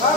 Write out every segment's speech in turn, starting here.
ले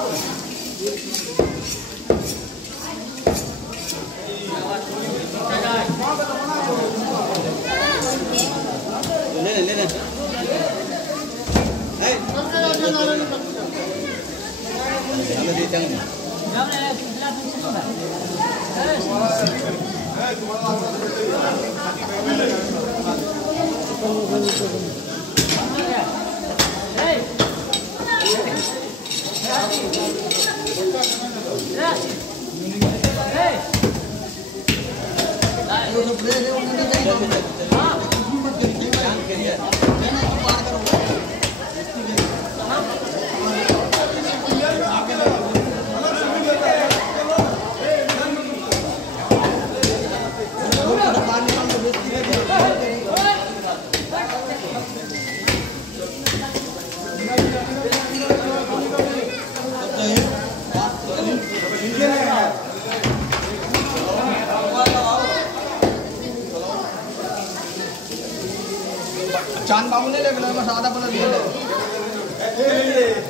चांद बाबू ने ले मैं सादा पलट दिया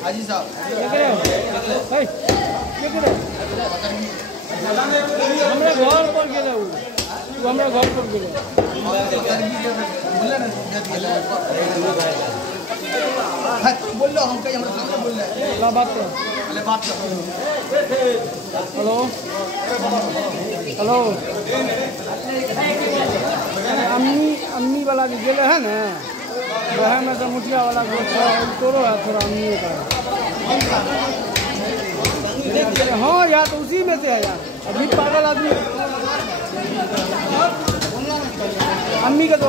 हाजी साहब क्या करे भाई क्या करे हमरा घर पर गेला तू हमरा घर पर गेला बोल ना बोल लो हम कहीं हमरा सामने बोल रहा है ला बात करो पहले बात करो हेलो हेलो अम्मी वाला भी गेले है ना वह में तो मुठिया वाला तोरो है थोड़ा अम्मी का हाँ यार तो उसी में से है यार अभी पागल आदमी अम्मी के दो